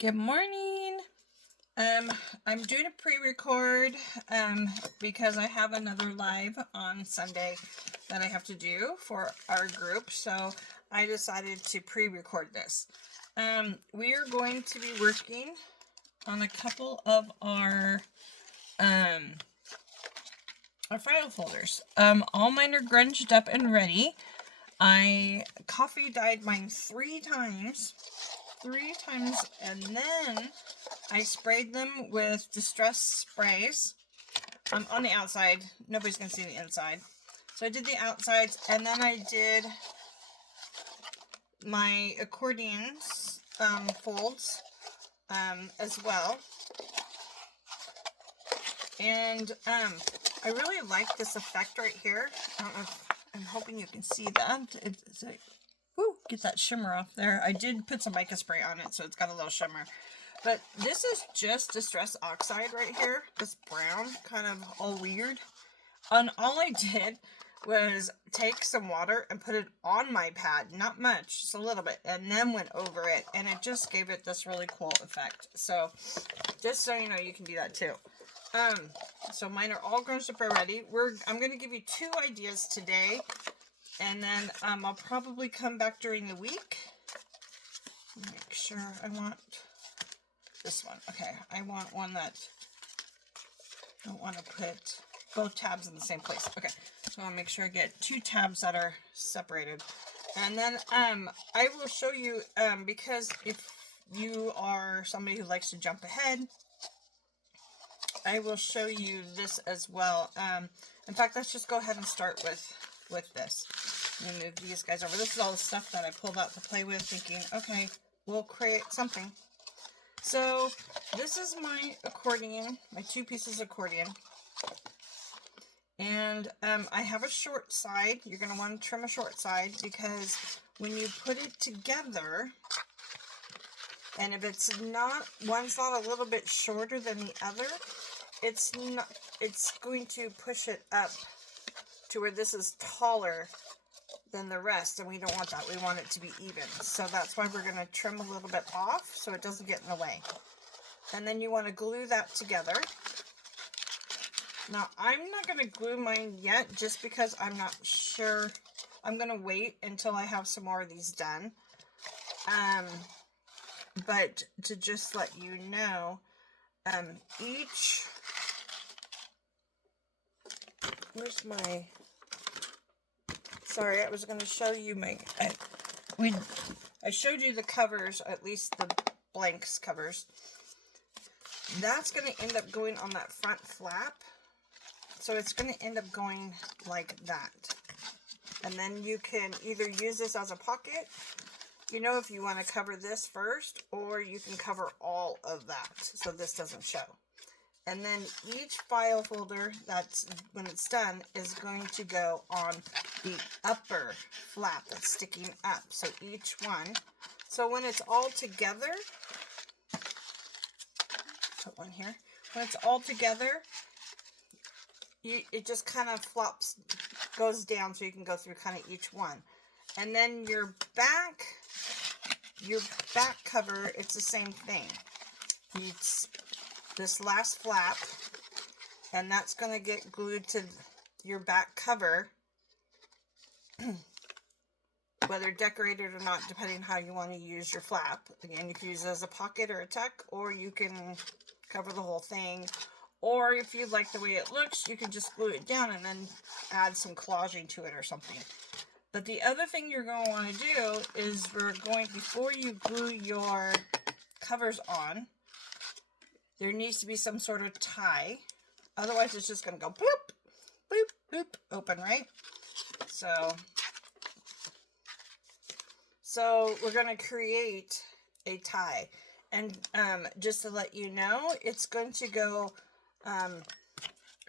Good morning. I'm doing a pre-record because I have another live on Sunday that I have to do for our group, so I decided to pre-record this. We are going to be working on a couple of our file folders. All mine are grunged up and ready. I coffee dyed mine three times, and then I sprayed them with distress sprays on the outside. Nobody's gonna see the inside. So I did the outsides, and then I did my accordions folds as well. And I really like this effect right here. I don't know if, I'm hoping you can see that. It's like, woo, get that shimmer off there. I did put some mica spray on it, so it's got a little shimmer. But this is just distress oxide right here. This brown, kind of all weird. And all I did was take some water and put it on my pad. Not much, just a little bit. And then went over it. And it just gave it this really cool effect. So, just so you know, you can do that too. So mine are all grunged up already. I'm going to give you two ideas today. And then I'll probably come back during the week. Make sure I want this one. Okay, I want one that I don't want to put both tabs in the same place. Okay, so I'll make sure I get two tabs that are separated. And then I will show you, because if you are somebody who likes to jump ahead, I will show you this as well. In fact, let's just go ahead and start with this. Let me move these guys over. This is all the stuff that I pulled out to play with, thinking, okay, we'll create something. So this is my accordion, my two pieces of accordion. And I have a short side. You're going to want to trim a short side because when you put it together, and if it's not, one's not a little bit shorter than the other, it's going to push it up to where this is taller than the rest, and we don't want that. We want it to be even. So that's why we're going to trim a little bit off so it doesn't get in the way. And then you want to glue that together. Now, I'm not going to glue mine yet just because I'm not sure. I'm going to wait until I have some more of these done. But to just let you know, where's my, sorry, I was going to show you my, I showed you the covers, at least the blanks covers. That's going to end up going on that front flap. So it's going to end up going like that. And then you can either use this as a pocket, you know, if you want to cover this first, or you can cover all of that so this doesn't show. And then each file folder, that's when it's done, is going to go on the upper flap that's sticking up. So each one. So when it's all together, put one here. When it's all together, it just kind of flops, goes down so you can go through kind of each one. And then your back cover, it's the same thing. It's this last flap, and that's going to get glued to your back cover, whether decorated or not, depending on how you want to use your flap. Again, you can use it as a pocket or a tuck, or you can cover the whole thing. Or if you like the way it looks, you can just glue it down and then add some collaging to it or something. But the other thing you're going to want to do is before you glue your covers on, there needs to be some sort of tie. Otherwise, it's just going to go boop, boop, boop, open, right? So we're going to create a tie. And just to let you know, it's going to go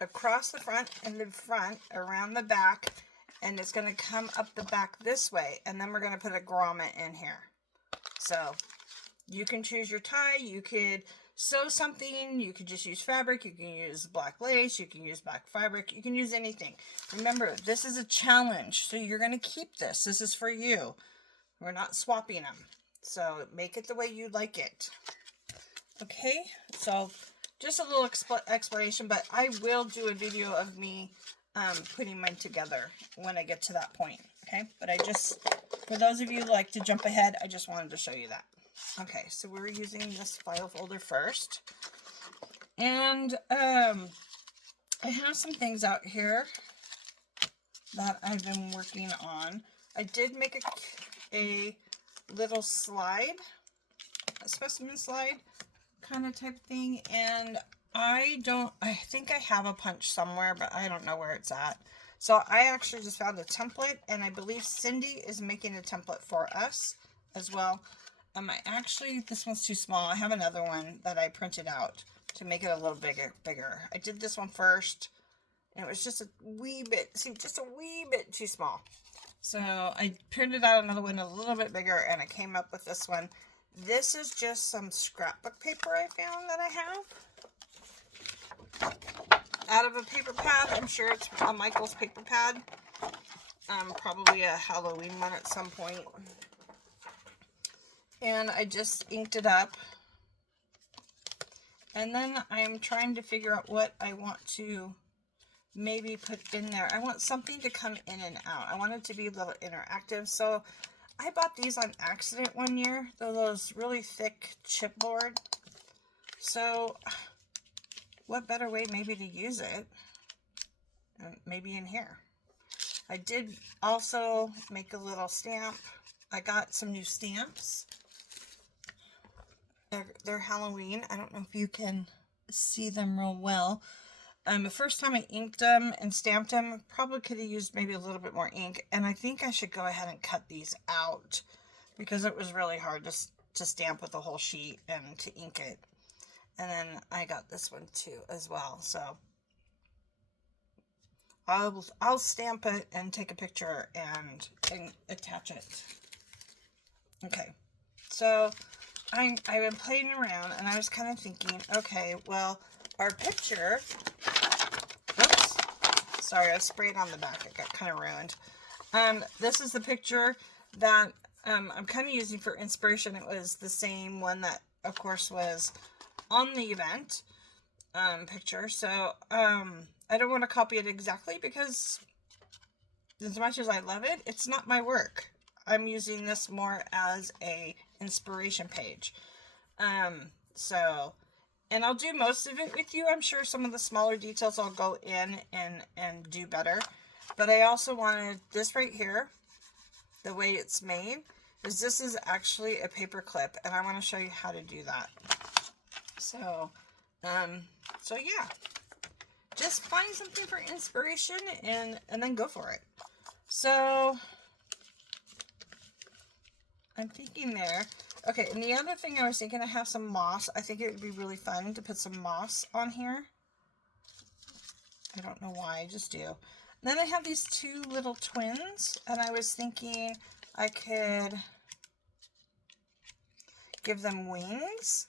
across the front and the front, around the back, and it's going to come up the back this way, and then we're going to put a grommet in here. So you can choose your tie. You could sew something. You could just use fabric. You can use black lace. You can use black fabric. You can use anything. Remember, this is a challenge, so you're going to keep this. This is for you. We're not swapping them. So make it the way you like it. Okay, so just a little explanation, but I will do a video of me putting mine together when I get to that point, okay? But I just, for those of you who like to jump ahead, I just wanted to show you that. Okay, so we're using this file folder first. And I have some things out here that I've been working on. I did make a little slide, a specimen slide kind of type thing, and I think I have a punch somewhere, but I don't know where it's at. So I actually just found a template, and I believe Cindy is making a template for us as well. This one's too small. I have another one that I printed out to make it a little bigger. I did this one first, and it was just a wee bit too small. So I printed out another one a little bit bigger, and I came up with this one. This is just some scrapbook paper I found that I have out of a paper pad. I'm sure it's a Michael's paper pad. Probably a Halloween one at some point. And I just inked it up. And then I'm trying to figure out what I want to maybe put in there. I want something to come in and out. I want it to be a little interactive. So I bought these on accident one year. They're those really thick chipboard. So what better way maybe to use it? Maybe in here. I did also make a little stamp. I got some new stamps. They're Halloween. I don't know if you can see them real well. The first time I inked them and stamped them, probably could have used maybe a little bit more ink. And I think I should go ahead and cut these out because it was really hard to stamp with the whole sheet and to ink it. And then I got this one too as well. So I'll stamp it and take a picture and attach it. Okay, so I've been playing around, and I was kind of thinking, okay, well, our picture, oops, sorry, I sprayed on the back, it got kind of ruined. This is the picture that I'm kind of using for inspiration. It was the same one that, of course, was on the event picture, so I don't want to copy it exactly because as much as I love it, it's not my work. I'm using this more as a inspiration page. And I'll do most of it with you. I'm sure some of the smaller details I'll go in and do better. But I also wanted this right here, the way it's made, is this is actually a paper clip, and I want to show you how to do that. So yeah, just find something for inspiration and then go for it. So I'm thinking there. Okay, and the other thing I was thinking, I have some moss. I think it would be really fun to put some moss on here. I don't know why, I just do. Then I have these two little twins, and I was thinking I could give them wings.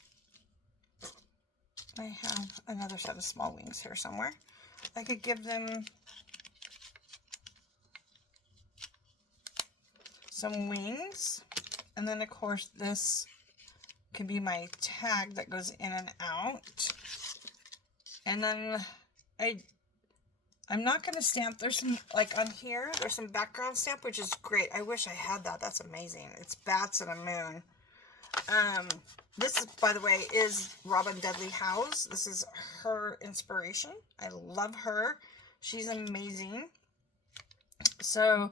I have another set of small wings here somewhere. I could give them some wings. And then, of course, this can be my tag that goes in and out. And then I'm not going to stamp. There's some, like on here, there's some background stamp, which is great. I wish I had that. That's amazing. It's bats and a moon. This, by the way, is Robin Dudley Howe's. This is her inspiration. I love her. She's amazing. So,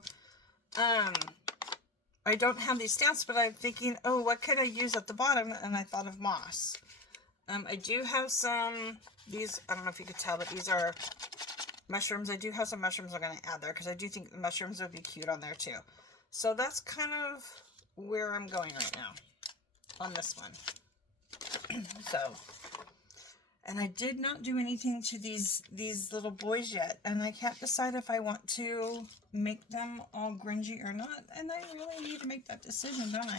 I don't have these stamps, but I'm thinking, oh, what could I use at the bottom? And I thought of moss. I do have some, these, I don't know if you could tell, but these are mushrooms. I do have some mushrooms I'm going to add there because I do think the mushrooms would be cute on there too. So that's kind of where I'm going right now on this one. So, and I did not do anything to these little boys yet, and I can't decide if I want to make them all grungy or not, and I really need to make that decision, don't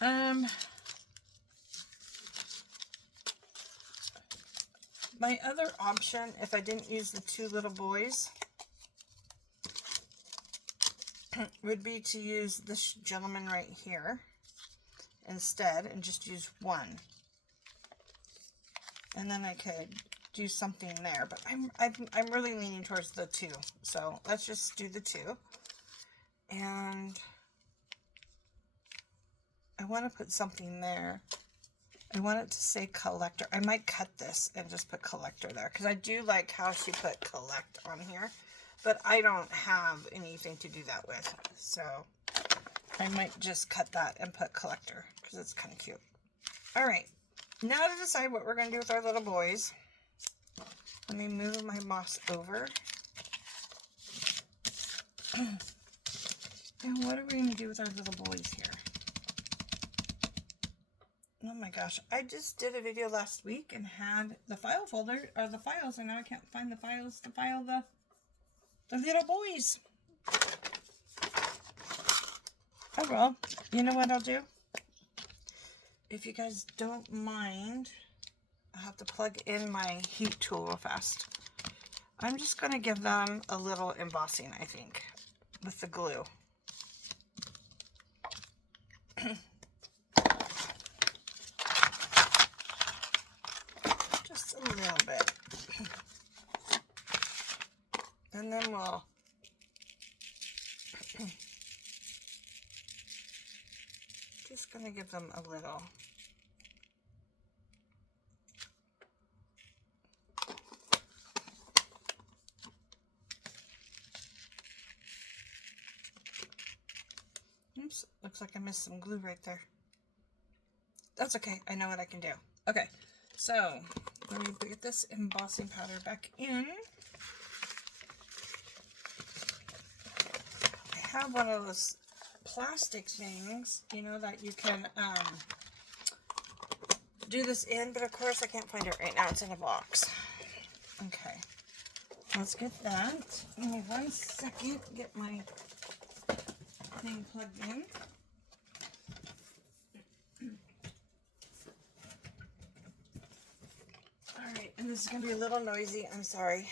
I? My other option, if I didn't use the two little boys, would be to use this gentleman right here instead and just use one. And then I could do something there, but I'm really leaning towards the 2. So let's just do the 2. And I want to put something there. I want it to say collector. I might cut this and just put collector there, because I do like how she put collect on here, but I don't have anything to do that with. So I might just cut that and put collector, because it's kind of cute. All right, now to decide what we're going to do with our little boys. Let me move my moss over. And what are we going to do with our little boys here? Oh my gosh, I just did a video last week and had the file folder, or the files, and now I can't find the files to file the little boys. Oh well, you know what I'll do? If you guys don't mind, I have to plug in my heat tool real fast. I'm just going to give them a little embossing, I think, with the glue. Just a little bit. And then we'll just going to give them a little. Oops, looks like I missed some glue right there. That's okay, I know what I can do. Okay, so let me get this embossing powder back in. I have one of those plastic things, you know, that you can do this in, but of course I can't find it right now. It's in a box. Okay, let's get that. Give me 1 second, get my thing plugged in. Alright, and this is going to be a little noisy, I'm sorry.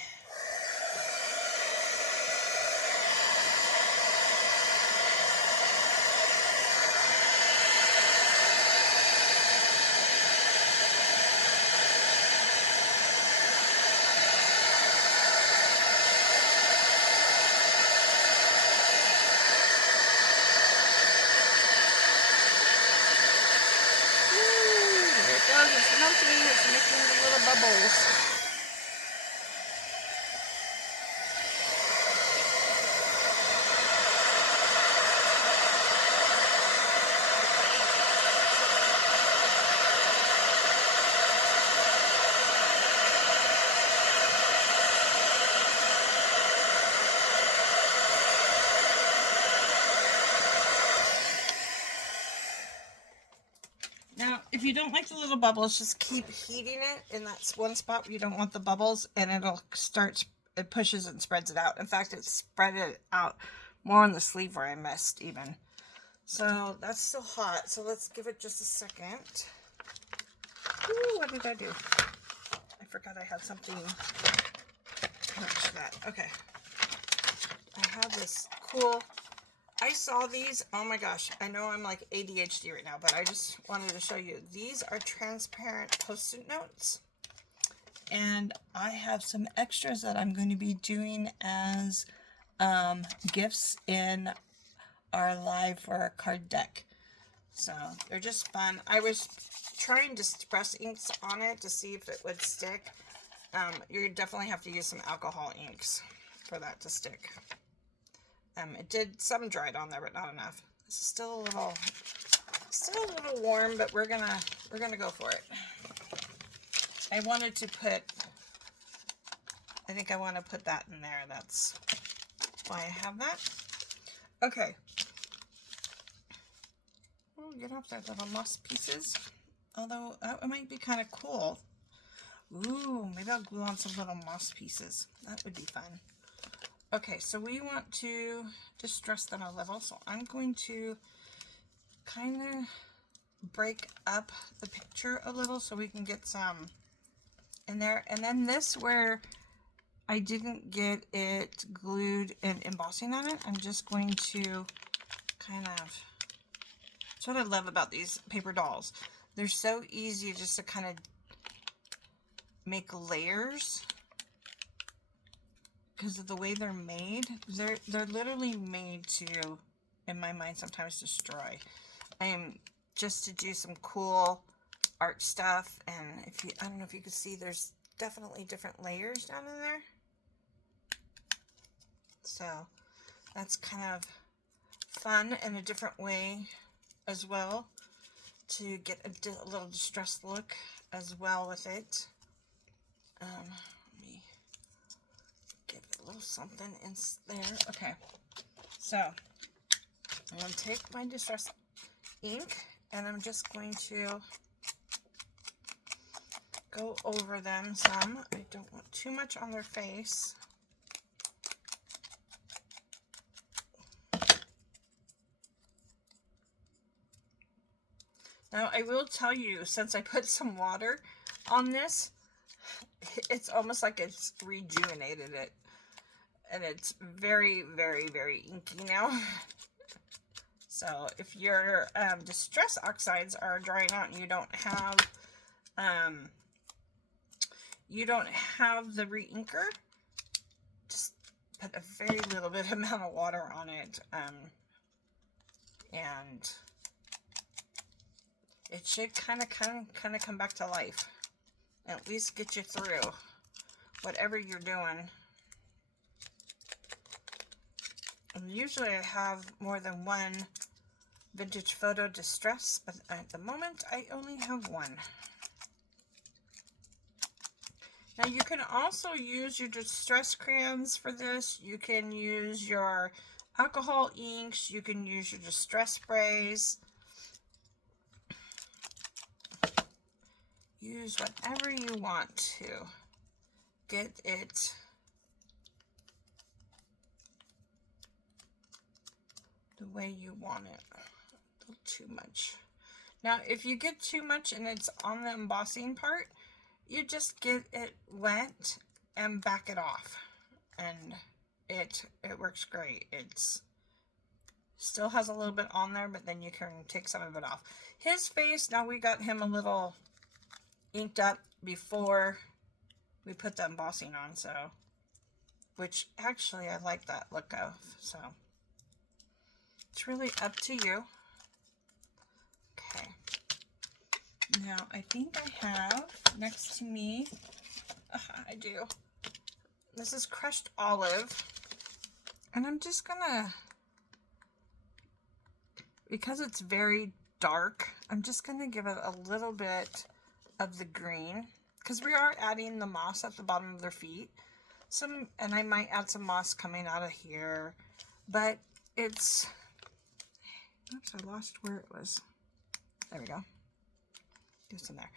It's melting, it's making the little bubbles. Now, if you don't like the little bubbles, just keep heating it in that one spot where you don't want the bubbles, and it'll start, it pushes and spreads it out. In fact, it spread it out more on the sleeve where I missed even. So that's still hot, so let's give it just a second. Ooh, what did I do? I forgot I had something to match that. Okay. I have this cool, I saw these, oh my gosh, I know I'm like ADHD right now, but I just wanted to show you. These are transparent Post-it notes, and I have some extras that I'm going to be doing as gifts in our live for our card deck. So they're just fun. I was trying Distress inks on it to see if it would stick. You definitely have to use some alcohol inks for that to stick. It did some dried on there, but not enough. This is still a little warm, but we're gonna go for it. I wanted to put, I think I want to put that in there. That's why I have that. Okay. Oh, get off there, little moss pieces. Although that might be kind of cool. Ooh, maybe I'll glue on some little moss pieces. That would be fun. Okay, so we want to distress them a little, so I'm going to kind of break up the picture a little so we can get some in there. And then this, where I didn't get it glued and embossing on it, I'm just going to kind of, that's what I love about these paper dolls. They're so easy just to kind of make layers because of the way they're made. They're literally made to, in my mind, sometimes destroy. I am just to do some cool art stuff, and if you, I don't know if you can see, there's definitely different layers down in there. So that's kind of fun and a different way as well to get a little distressed look as well with it. Let me give it a little something in there. Okay, so I'm going to take my distress ink and I'm just going to go over them some. I don't want too much on their face. Now, I will tell you, since I put some water on this, it's almost like it's rejuvenated it. And it's very, very, very inky now. So, if your distress oxides are drying out and you don't have the re-inker, just put a very little bit amount of water on it. And it should kind of come back to life, and at least get you through whatever you're doing. And usually I have more than one vintage photo distress, but at the moment I only have one. Now you can also use your distress crayons for this. You can use your alcohol inks. You can use your distress sprays. Use whatever you want to get it the way you want it. A little too much. Now, if you get too much and it's on the embossing part, you just get it wet and back it off, and it works great. It's still has a little bit on there, but then you can take some of it off. His face, now we got him a little inked up before we put the embossing on, so, which actually I like that look of, so it's really up to you. Okay, now I think I have next to me, I do, this is crushed olive, and I'm just gonna, because it's very dark, I'm just gonna give it a little bit of the green, because we are adding the moss at the bottom of their feet. And I might add some moss coming out of here, but it's, oops, I lost where it was. There we go. Do some there.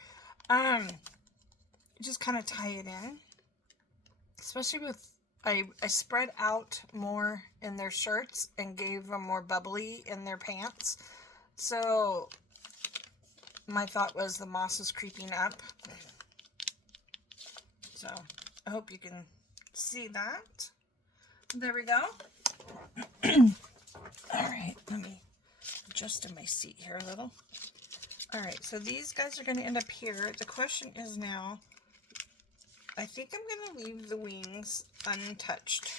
Just kind of tie it in, especially with, I spread out more in their shirts and gave them more bubbly in their pants. So my thought was the moss is creeping up. So I hope you can see that. There we go. All right, let me adjust in my seat here a little. All right, so these guys are going to end up here. The question is now, I think I'm going to leave the wings untouched.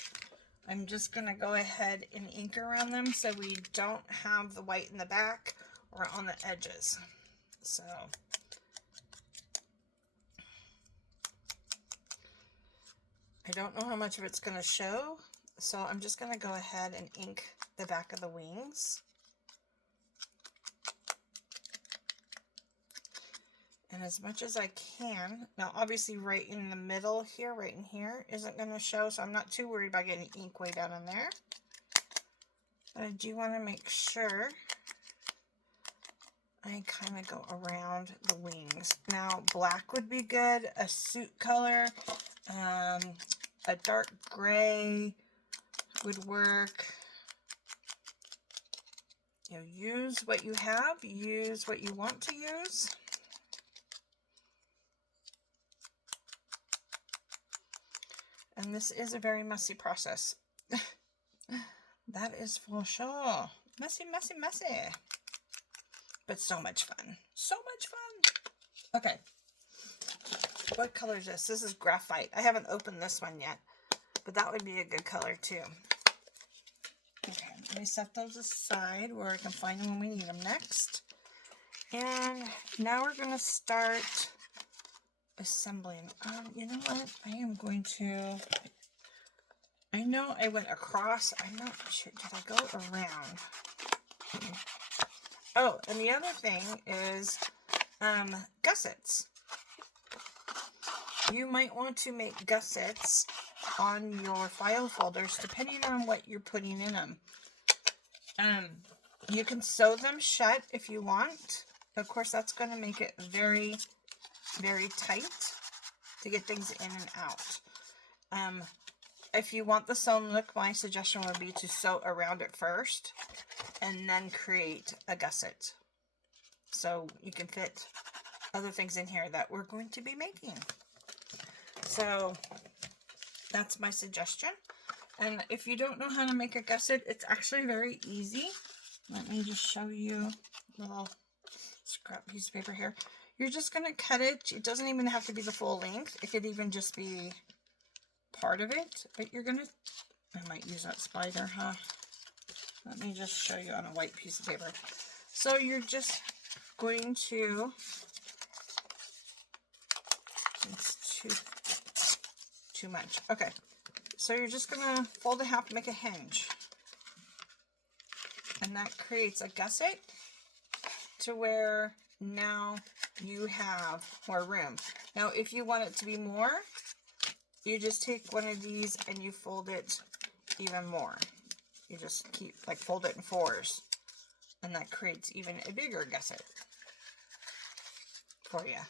I'm just going to go ahead and ink around them so we don't have the white in the back or on the edges. So I don't know how much of it's going to show, so I'm just going to go ahead and ink the back of the wings. And as much as I can, now obviously right in the middle here, right in here, isn't going to show, so I'm not too worried about getting ink way down in there. But I do want to make sure I kind of go around the wings. Now, black would be good, a suit color, a dark gray would work. You know, use what you have, use what you want to use. And this is a very messy process. That is for sure. Messy, messy, messy. But so much fun. So much fun. Okay. what color is this? This is graphite. I haven't opened this one yet, but that would be a good color too. Okay, let me set those aside where I can find them when we need them next. And now we're going to start assembling. You know what? I am going to, I know I went across. I'm not sure. Did I go around? Oh, and the other thing is gussets. You might want to make gussets on your file folders depending on what you're putting in them. You can sew them shut if you want. Of course, that's going to make it very, very tight to get things in and out. If you want the sewn look, my suggestion would be to sew around it first and then create a gusset. So you can fit other things in here that we're going to be making. So that's my suggestion. And if you don't know how to make a gusset, it's actually very easy. Let me just show you a little scrap piece of paper here. You're just going to cut it. It doesn't even have to be the full length. It could even just be part of it. But you're going to, I might use that spider, huh? Let me just show you on a white piece of paper. So you're just going to, it's too much. Okay. So you're just going to fold it half, make a hinge. And that creates a gusset to where now you have more room. Now, if you want it to be more, you just take one of these and you fold it even more. You just keep, like, fold it in fours. And that creates even a bigger gusset for you,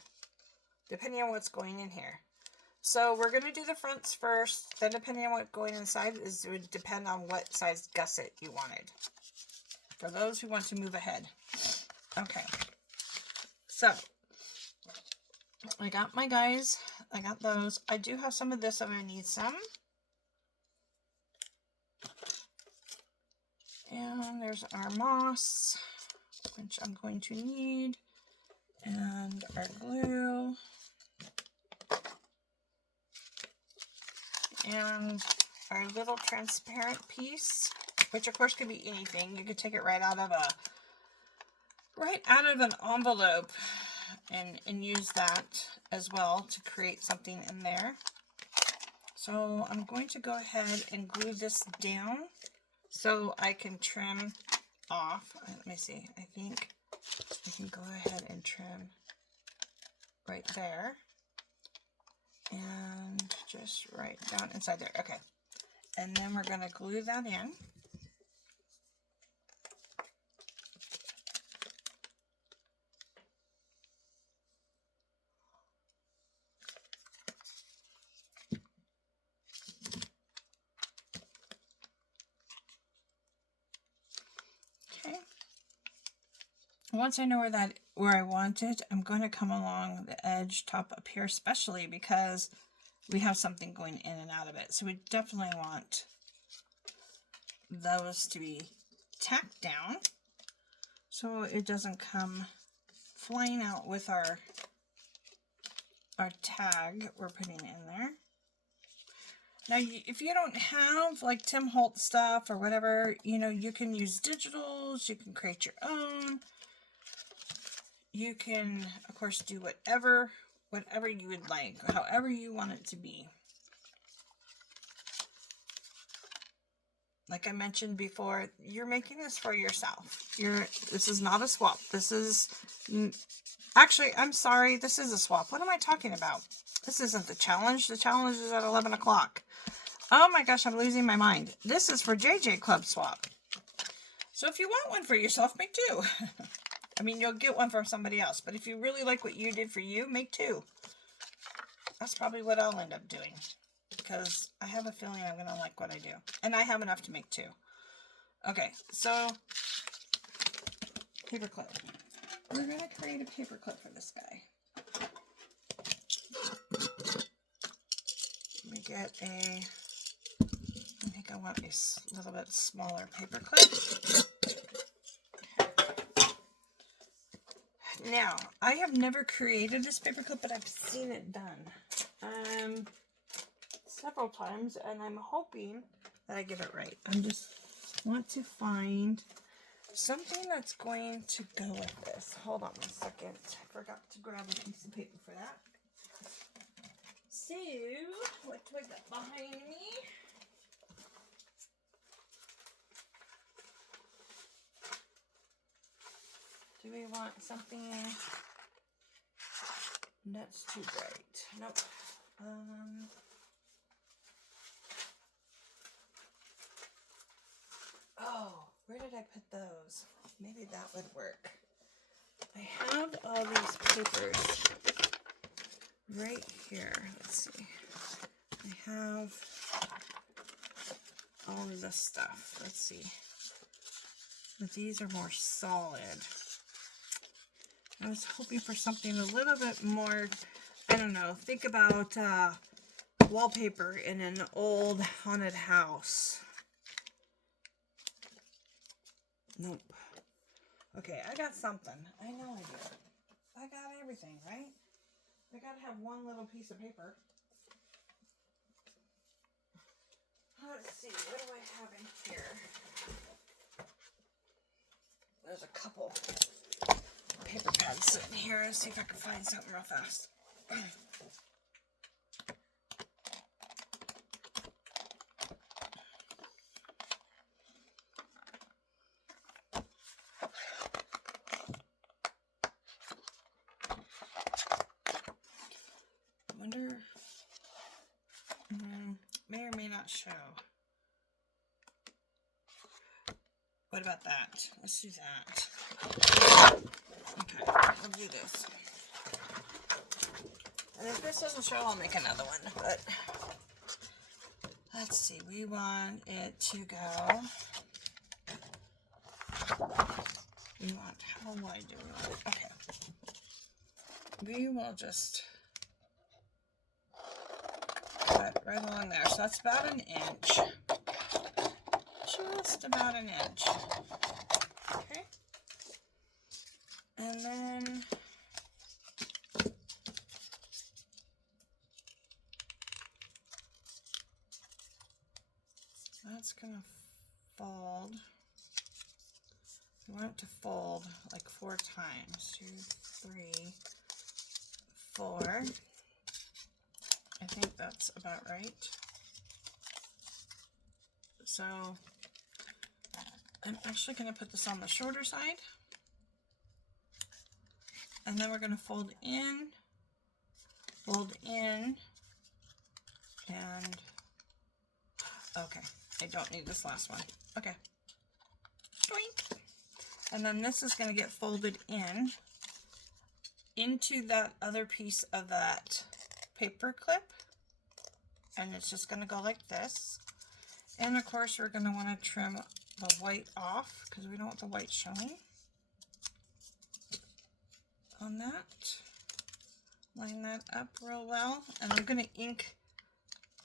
depending on what's going in here. So we're going to do the fronts first, then depending on what going inside is, it would depend on what size gusset you wanted. For those who want to move ahead. Okay. So, I got my guys. I got those. I do have some of this. I'm going to need some. And there's our moss, which I'm going to need. And our glue. And our little transparent piece, which of course could be anything. You could take it right out of an envelope and use that as well to create something in there. So I'm going to go ahead and glue this down so I can trim off. Let me see. I think I can go ahead and trim right there. And just right down inside there. Okay. And then we're going to glue that in. Okay. Once I know where I want it, I'm going to come along the edge top up here, especially because we have something going in and out of it. So we definitely want those to be tacked down so it doesn't come flying out with our tag we're putting in there. Now, if you don't have like Tim Holtz stuff or whatever, you know, you can use digitals, you can create your own. You can, of course, do whatever you would like, however you want it to be. Like I mentioned before, you're making this for yourself. This is not a swap. This is, actually, I'm sorry, this is a swap. What am I talking about? This isn't the challenge. The challenge is at 11 o'clock. Oh my gosh, I'm losing my mind. This is for JJCLUB swap. So if you want one for yourself, make two. I mean, you'll get one from somebody else, but if you really like what you did for you, make two. That's probably what I'll end up doing, because I have a feeling I'm going to like what I do. And I have enough to make two. Okay, so paper clip. We're going to create a paper clip for this guy. Let me get I think I want a little bit smaller paper clip. Now, I have never created this paperclip, but I've seen it done several times, and I'm hoping that I get it right. I just want to find something that's going to go with this. Hold on a second. I forgot to grab a piece of paper for that. So, what do I got behind me? Do we want something that's too bright? Nope. Oh, where did I put those? Maybe that would work. I have all these papers right here. Let's see. I have all of this stuff. Let's see. But these are more solid. I was hoping for something a little bit more, I don't know, think about wallpaper in an old haunted house. Nope. Okay, I got something. I know I do. I got everything, right? I gotta have one little piece of paper. Let's see, what do I have in here? There's a couple paper pads sitting here. Let's see if I can find something real fast. I wonder, may or may not show. What about that? Let's do that. Okay, I'll do this. And if this doesn't show, I'll make another one. But let's see, we want it to go. We want, how wide do we want it? Okay. We will just cut right along there. So that's about an inch. Just about an inch. Okay. And then that's gonna fold. We want it to fold like 4 times. 2, 3, 4. I think that's about right. So I'm actually going to put this on the shorter side, and then we're going to fold in, and okay, I don't need this last one. Okay. Doink. And then this is going to get folded in into that other piece of that paper clip, and it's just going to go like this. And of course we're going to want to trim the white off because we don't want the white showing on that. Line that up real well, and I'm going to ink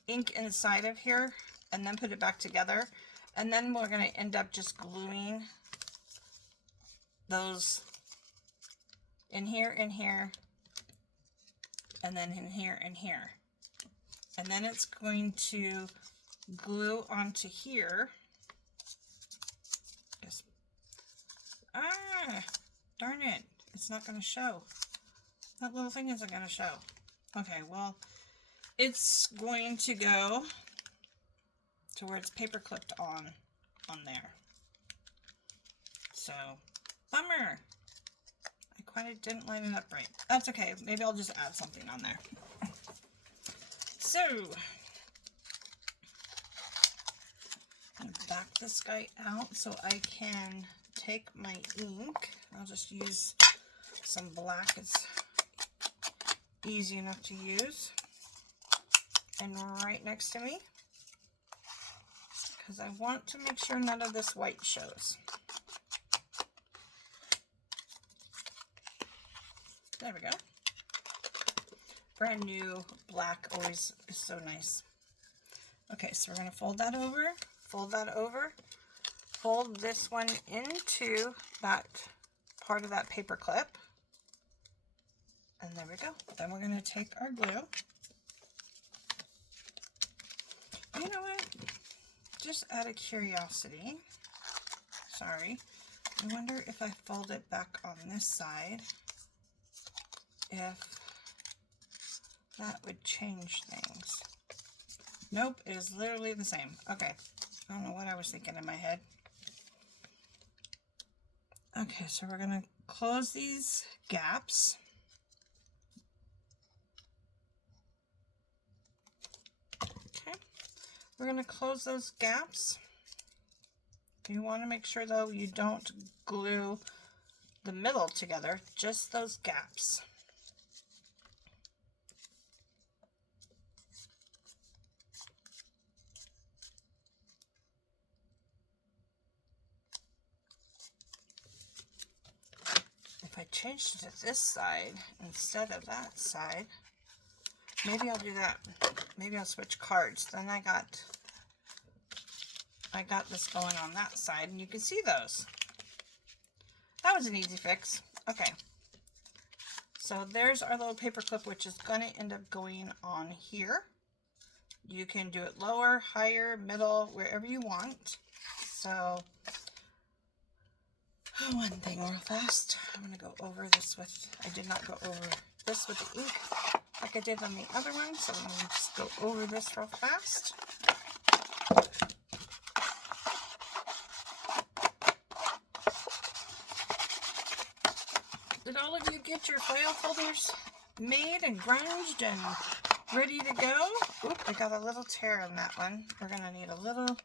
inside of here and then put it back together, and then we're going to end up just gluing those in here, and then in here and here, and then it's going to glue onto here. Just, darn it, it's not going to show. That little thing isn't going to show. Okay, well, it's going to go to where it's paper clipped on there. So, bummer. I quite didn't line it up right. That's okay. Maybe I'll just add something on there. So, I'm going to back this guy out so I can take my ink. I'll just use some black. It's easy enough to use. And right next to me, because I want to make sure none of this white shows. There we go. Brand new black always is so nice. Okay, so we're going to fold that over, fold this one into that part of that paper clip, And there we go. Then we're going to take our glue. You know what? Just out of curiosity, sorry, I wonder if I fold it back on this side, if that would change things. Nope, it is literally the same. Okay, I don't know what I was thinking in my head. Okay, so we're going to close these gaps. Okay, we're going to close those gaps. You want to make sure, though, you don't glue the middle together, just those gaps. If I changed it to this side instead of that side, maybe I'll do that. Maybe I'll switch cards. Then I got this going on that side, and you can see those. That was an easy fix. Okay. So there's our little paper clip, which is going to end up going on here. You can do it lower, higher, middle, wherever you want. So one thing real fast. I'm going to go over this with, I did not go over this with the ink like I did on the other one. So I'm going to just go over this real fast. Did all of you get your file folders made and grunged and ready to go? Oop, I got a little tear on that one. We're going to need a little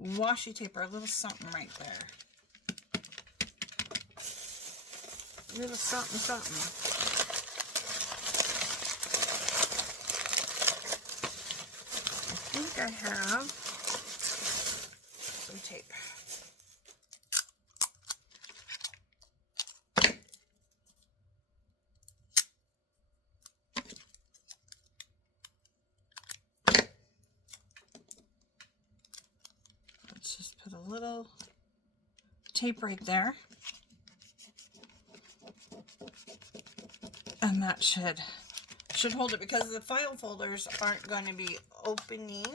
washi tape or a little something right there. A little something, something. I think I have some tape. Let's just put a little tape right there. And that should hold it, because the file folders aren't going to be opening,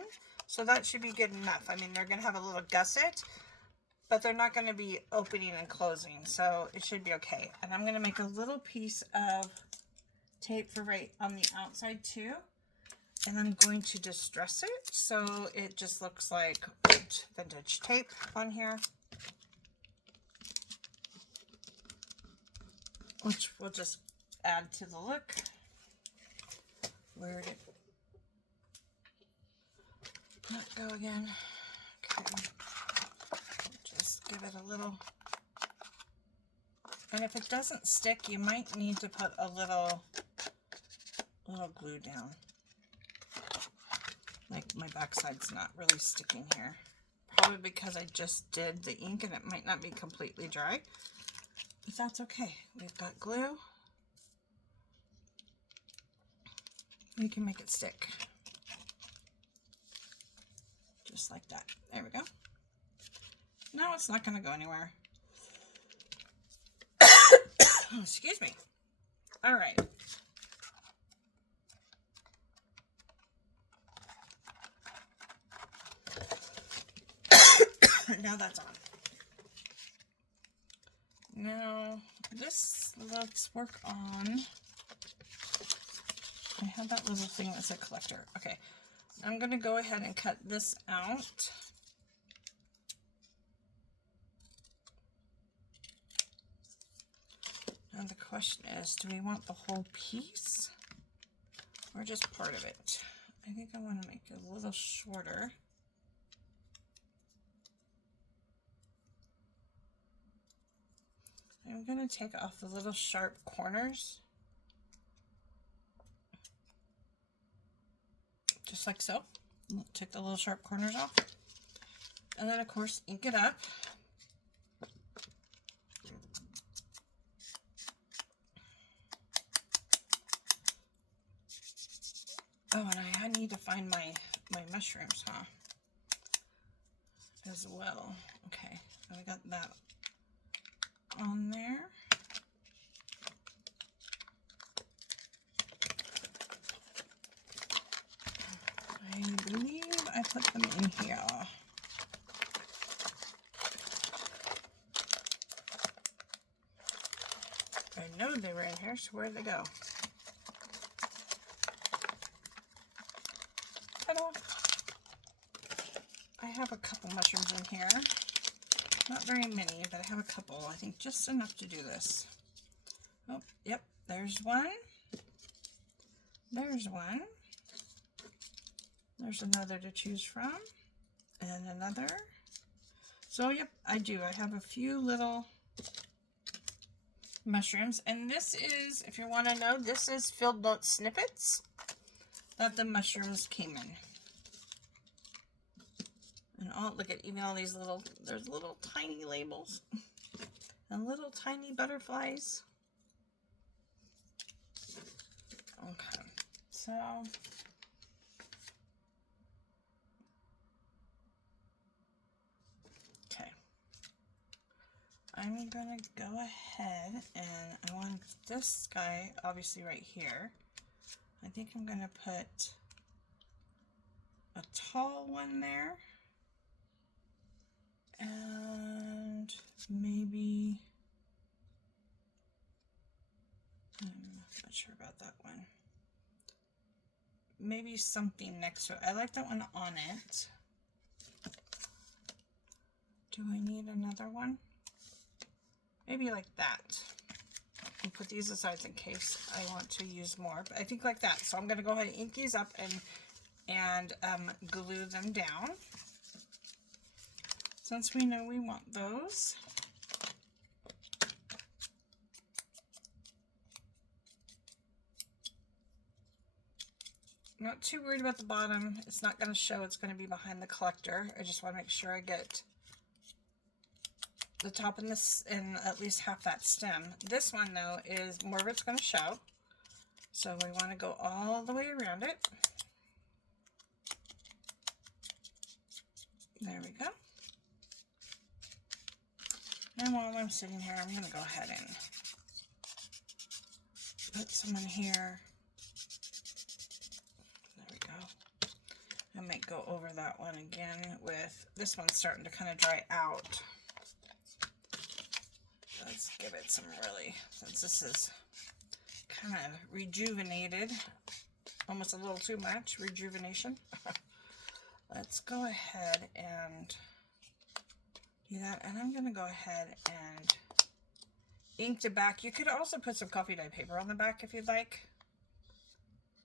so that should be good enough. I mean, they're going to have a little gusset, but they're not going to be opening and closing, so it should be okay. And I'm going to make a little piece of tape for right on the outside too, and I'm going to distress it so it just looks like old vintage tape on here, which will just add to the look. Where did it not go again? Okay, just give it a little, and if it doesn't stick, you might need to put a little glue down. Like my backside's not really sticking here, probably because I just did the ink and it might not be completely dry, but that's okay. We've got glue. You can make it stick. Just like that. There we go. No, it's not going to go anywhere. Excuse me. All right. Now that's on. Now this, let's work on, I have that little thing that's a collector. Okay, I'm going to go ahead and cut this out. Now the question is, do we want the whole piece or just part of it? I think I want to make it a little shorter. I'm going to take off the little sharp corners. Just like so. Take the little sharp corners off. And then, of course, ink it up. Oh, and I need to find my mushrooms, huh? As well. Okay, so I got that on there. put them in here. I know they were in here, so where'd they go? Ta-da! I have a couple mushrooms in here. Not very many, but I have a couple. I think just enough to do this. Oh, yep, there's one. There's one. There's another to choose from. And another. So, yep, I do. I have a few little mushrooms. And this is, if you want to know, this is Field Note snippets that the mushrooms came in. And all, look at even all these little, there's little tiny labels and little tiny butterflies. Okay, so okay, I'm gonna go ahead and I want this guy obviously right here. I think I'm gonna put a tall one there. And maybe, I'm not sure about that one. Maybe something next to it. I like that one on it. Do I need another one? Maybe like that. I'll put these aside in case I want to use more. But I think like that. So I'm going to go ahead and ink these up and glue them down. Since we know we want those. Not too worried about the bottom. It's not going to show. It's going to be behind the collector. I just want to make sure I get the top and this and at least half that stem. This one though is more of it's going to show. So we want to go all the way around it. There we go. And while I'm sitting here, I'm going to go ahead and put some in here. There we go. I might go over that one again with this one starting to kind of dry out. Let's give it some really, since this is kind of rejuvenated, almost a little too much rejuvenation. Let's go ahead and do that, and I'm going to go ahead and ink the back. You could also put some coffee dye paper on the back if you'd like,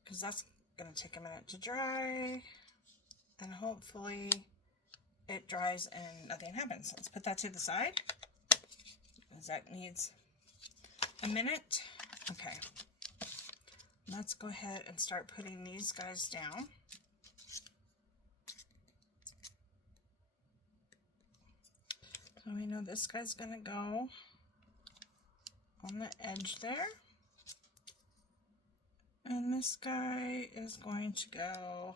because that's going to take a minute to dry, and hopefully it dries and nothing happens. Let's put that to the side, because that needs a minute. Okay, let's go ahead and start putting these guys down. So we know this guy's gonna go on the edge there. And this guy is going to go,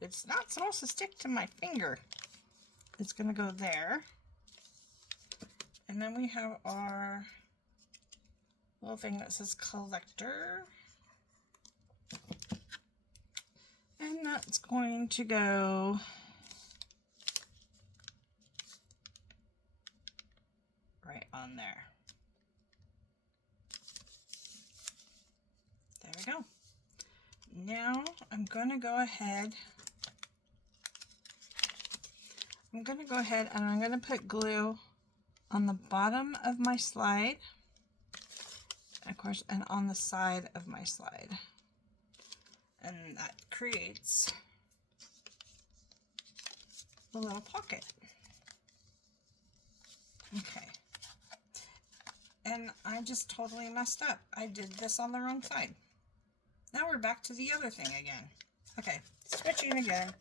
it's not supposed to stick to my finger. It's gonna go there. And then we have our little thing that says collector. And that's going to go right on there. There we go. Now I'm going to go ahead and I'm going to put glue on the bottom of my slide, of course, and on the side of my slide. And that creates a little pocket. Okay. And I just totally messed up. I did this on the wrong side. Now we're back to the other thing again. Okay, switching again.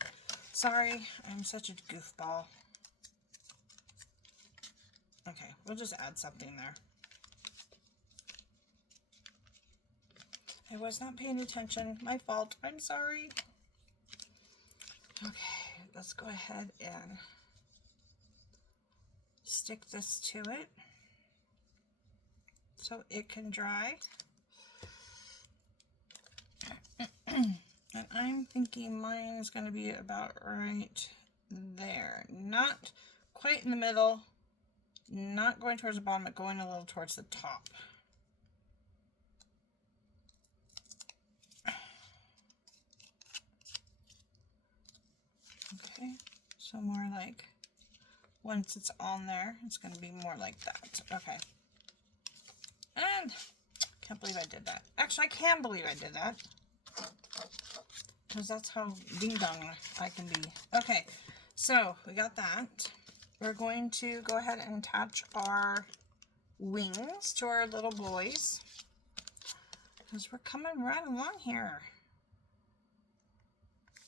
Sorry, I'm such a goofball. Okay, we'll just add something there. I was not paying attention. My fault. I'm sorry. Okay, let's go ahead and stick this to it so it can dry. And I'm thinking mine is going to be about right there. Not quite in the middle, not going towards the bottom, but going a little towards the top. Okay, so more like, once it's on there, it's going to be more like that. Okay. And can't believe I did that. Actually, I can believe I did that, because that's how ding-dong I can be. Okay, so we got that. We're going to go ahead and attach our wings to our little boys, because we're coming right along here.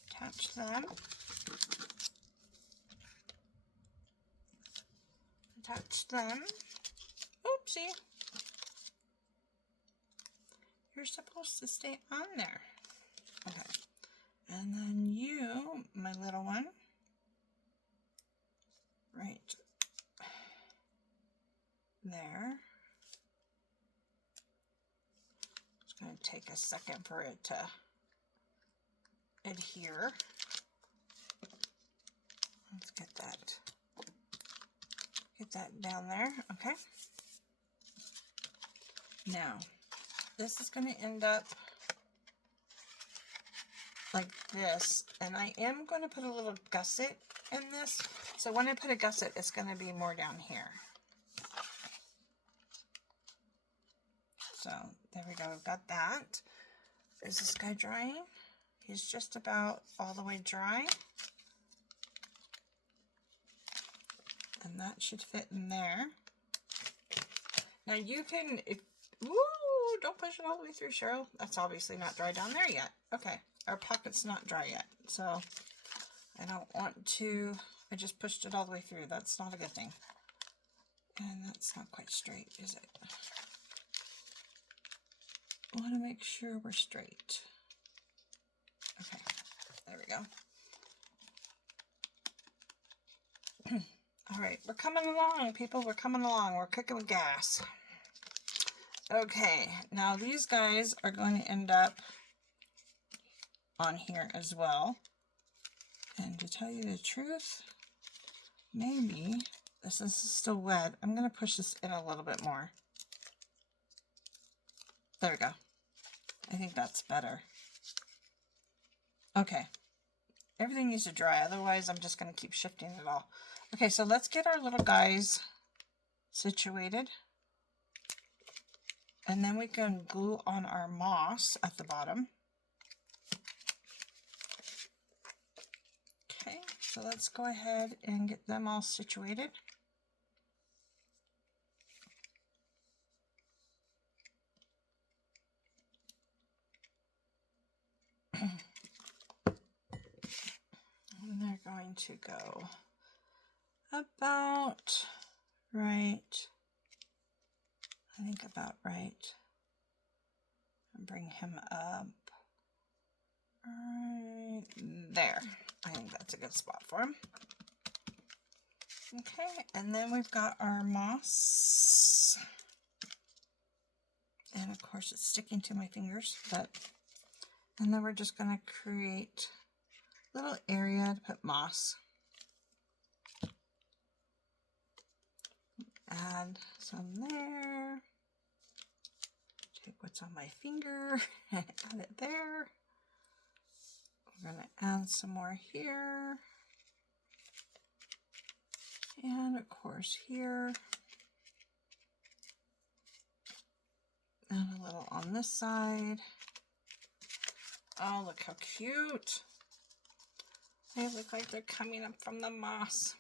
Attach them. Attach them. Oopsie. You're supposed to stay on there. Okay. And then you, my little one, right there. It's going to take a second for it to adhere. Let's get that down there. Okay. Now, this is going to end up like this, and I am going to put a little gusset in this. So when I put a gusset, it's going to be more down here. So there we go. We've got that. Is this guy drying? He's just about all the way dry. And that should fit in there. Now you can, woo, don't push it all the way through, Cheryl. That's obviously not dry down there yet. Okay, our pocket's not dry yet. So I don't want to, I just pushed it all the way through. That's not a good thing. And that's not quite straight, is it? I want to make sure we're straight. Okay, there we go. All right, we're coming along, people. We're coming along. We're cooking with gas. Okay, now these guys are going to end up on here as well. And to tell you the truth, maybe this is still wet. I'm going to push this in a little bit more. There we go. I think that's better. Okay. Everything needs to dry, otherwise I'm just going to keep shifting it all. Okay, so let's get our little guys situated. And then we can glue on our moss at the bottom. Okay, so let's go ahead and get them all situated. And they're going to go about right, I think about right, and bring him up right there. I think that's a good spot for him. Okay, and then we've got our moss, and of course it's sticking to my fingers, and then we're just going to create a little area to put moss. Add some there. Take what's on my finger and add it there. We're going to add some more here. And of course here. And a little on this side. Oh, look how cute. They look like they're coming up from the moss.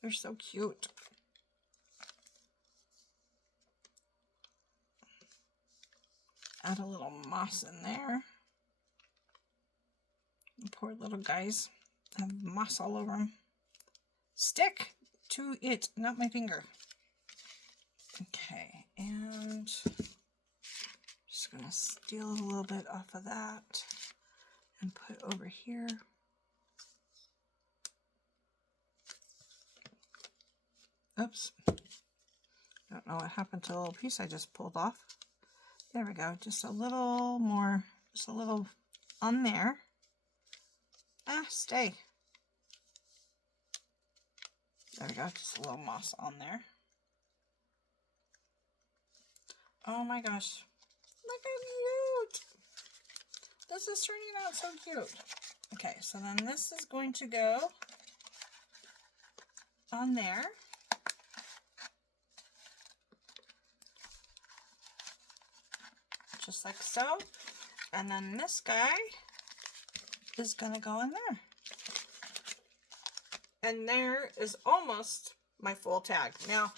They're so cute. Add a little moss in there. The poor little guys have moss all over them. Stick to it, not my finger. Okay, and just gonna steal a little bit off of that and put over here. Oops. Don't know what happened to the little piece I just pulled off. There we go. Just a little more, just a little on there. Stay. There we go, just a little moss on there. Oh my gosh. Look how cute. This is turning out so cute. Okay, so then this is going to go on there. Just like so. And then this guy is going to go in there. And there is almost my full tag. Now,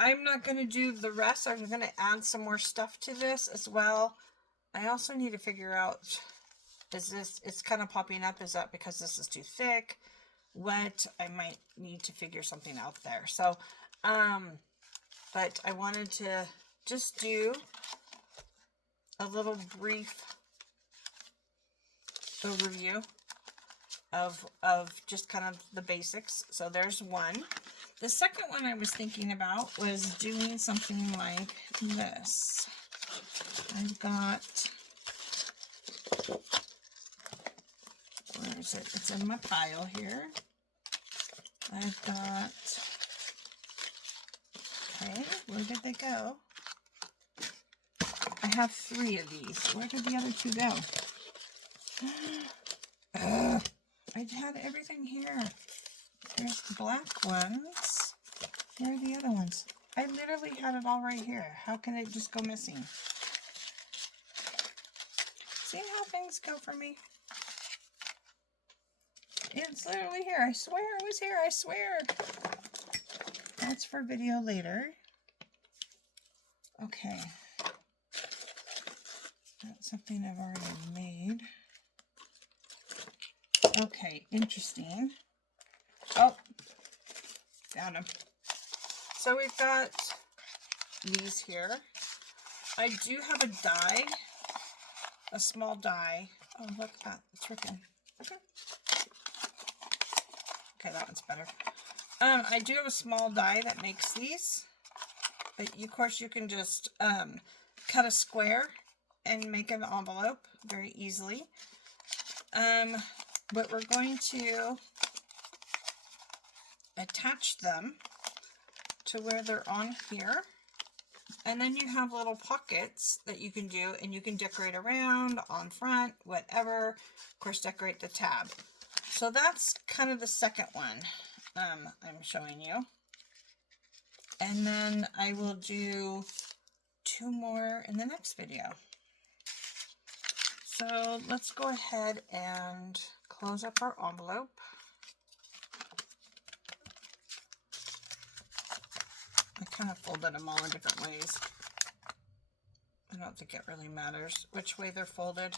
I'm not going to do the rest. I'm going to add some more stuff to this as well. I also need to figure out, it's kind of popping up. Is that because this is too thick? What? I might need to figure something out there. So, but I wanted to just do a little brief overview of just kind of the basics. So there's one. The second one I was thinking about was doing something like this. I've got, where is it? It's in my pile here. I've got, okay, where did they go? I have 3 of these. Where did the other 2 go? I had everything here. There's the black ones. Where are the other ones? I literally had it all right here. How can it just go missing? See how things go for me? It's literally here. I swear it was here. I swear. That's for video later. Okay. That's something I've already made. Okay, interesting. Oh, found them. So we've got these here. I do have a die, a small die. Oh, look at that. It's working. Okay. Okay, that one's better. I do have a small die that makes these. But of course, you can just cut a square and make an envelope very easily. But we're going to attach them to where they're on here. And then you have little pockets that you can do, and you can decorate around, on front, whatever. Of course, decorate the tab. So that's kind of the second one I'm showing you. And then I will do 2 more in the next video. So let's go ahead and close up our envelope. I kind of folded them all in different ways. I don't think it really matters which way they're folded.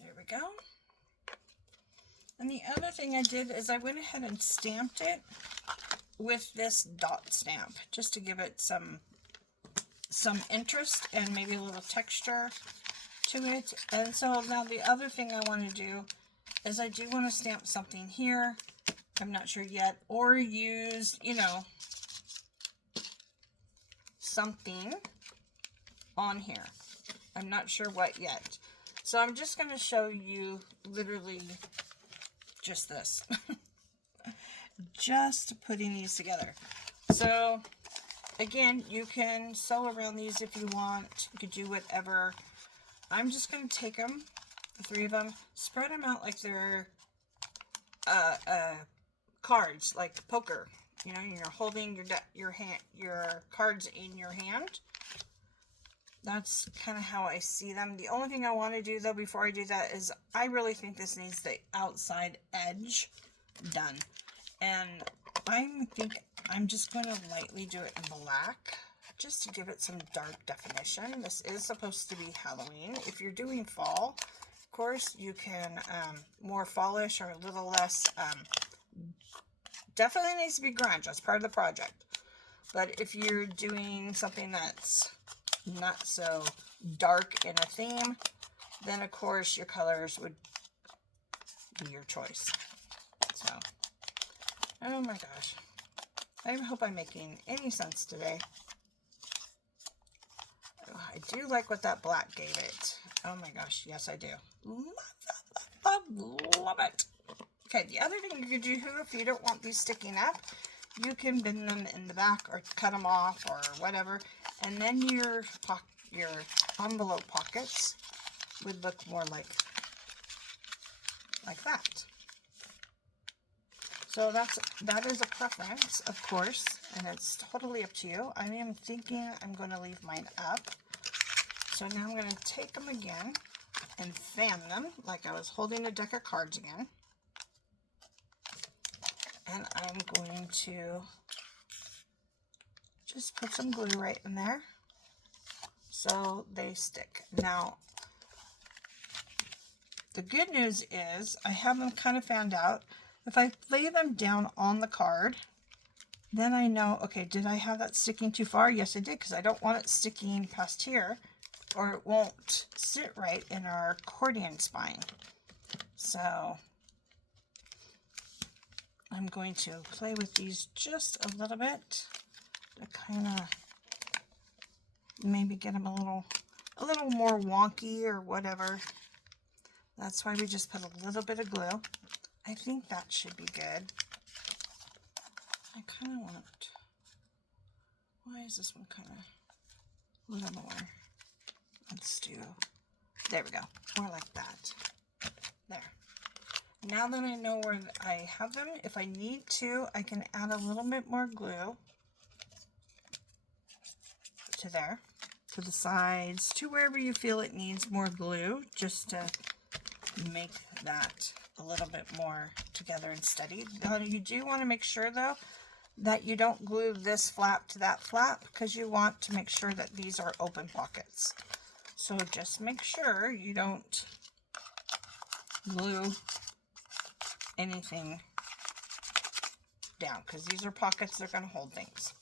There we go. And the other thing I did is I went ahead and stamped it with this dot stamp, just to give it some interest and maybe a little texture to it. And so now the other thing I want to do is I do want to stamp something here. I'm not sure yet, or use, you know, something on here. I'm not sure what yet. So I'm just going to show you literally just this. Just putting these together. So again, you can sew around these if you want. You could do whatever. I'm just going to take them, the 3 of them, spread them out like they're cards, like poker. You know, you're holding your cards in your hand. That's kind of how I see them. The only thing I want to do, though, before I do that is I really think this needs the outside edge done. And I think I'm just going to lightly do it in black, just to give it some dark definition. This is supposed to be Halloween. If you're doing fall, of course, you can more fallish or a little less. Definitely needs to be grunge. That's part of the project. But if you're doing something that's not so dark in a theme, then of course your colors would be your choice. So, oh my gosh. I hope I'm making any sense today. I do like what that black gave it. Oh my gosh, yes I do. Love it. Okay, the other thing you could do if you don't want these sticking up, you can bend them in the back or cut them off or whatever, and then your envelope pockets would look more like that. So that is a preference, of course, and it's totally up to you. I am thinking I'm going to leave mine up. So now I'm going to take them again and fan them like I was holding a deck of cards again. And I'm going to just put some glue right in there so they stick. Now, the good news is I have them kind of fanned out. If I lay them down on the card, then I know, okay, did I have that sticking too far? Yes, I did, because I don't want it sticking past here, or it won't sit right in our accordion spine. So I'm going to play with these just a little bit to kind of maybe get them a little more wonky or whatever. That's why we just put a little bit of glue. I think that should be good. I kind of want, why is this one kind of a little more? Let's do, there we go, more like that. There. Now that I know where I have them, if I need to, I can add a little bit more glue to there, to the sides, to wherever you feel it needs more glue, just to make that a little bit more together and steady. Now, you do want to make sure, though, that you don't glue this flap to that flap, because you want to make sure that these are open pockets. So just make sure you don't glue anything down, because these are pockets that are going to hold things.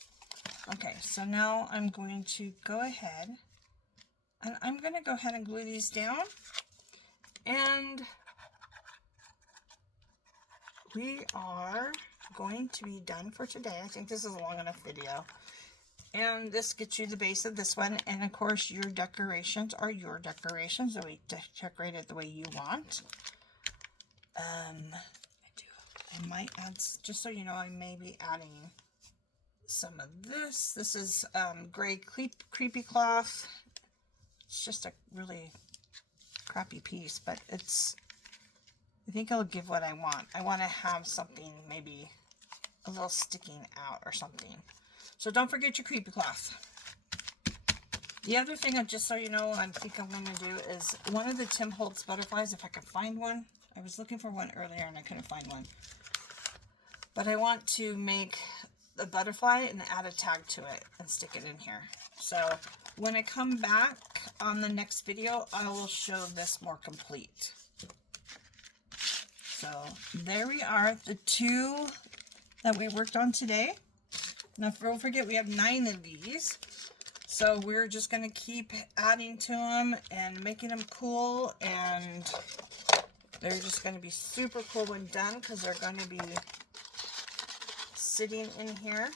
Okay, so now I'm going to go ahead and I'm going to go ahead and glue these down, and we are going to be done for today. I think this is a long enough video. And this gets you the base of this one. And of course, your decorations are your decorations. So we decorate it the way you want. I might add, just so you know, I may be adding some of this. This is gray creepy cloth. It's just a really crappy piece, but it's, I think it'll give what I want. I want to have something maybe a little sticking out or something. So don't forget your creepy cloth. The other thing, just so you know, I think I'm going to do is one of the Tim Holtz butterflies, if I can find one. I was looking for one earlier and I couldn't find one. But I want to make a butterfly and add a tag to it and stick it in here. So when I come back on the next video, I will show this more complete. So there we are, the two that we worked on today. Now don't forget, we have 9 of these. So we're just going to keep adding to them and making them cool, and they're just going to be super cool when done, because they're going to be sitting in here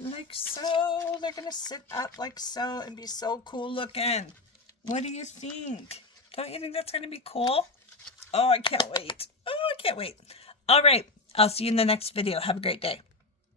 like so. They're going to sit up like so and be so cool looking. What do you think? Don't you think that's going to be cool? Oh, I can't wait. Oh, I can't wait. All right. I'll see you in the next video. Have a great day.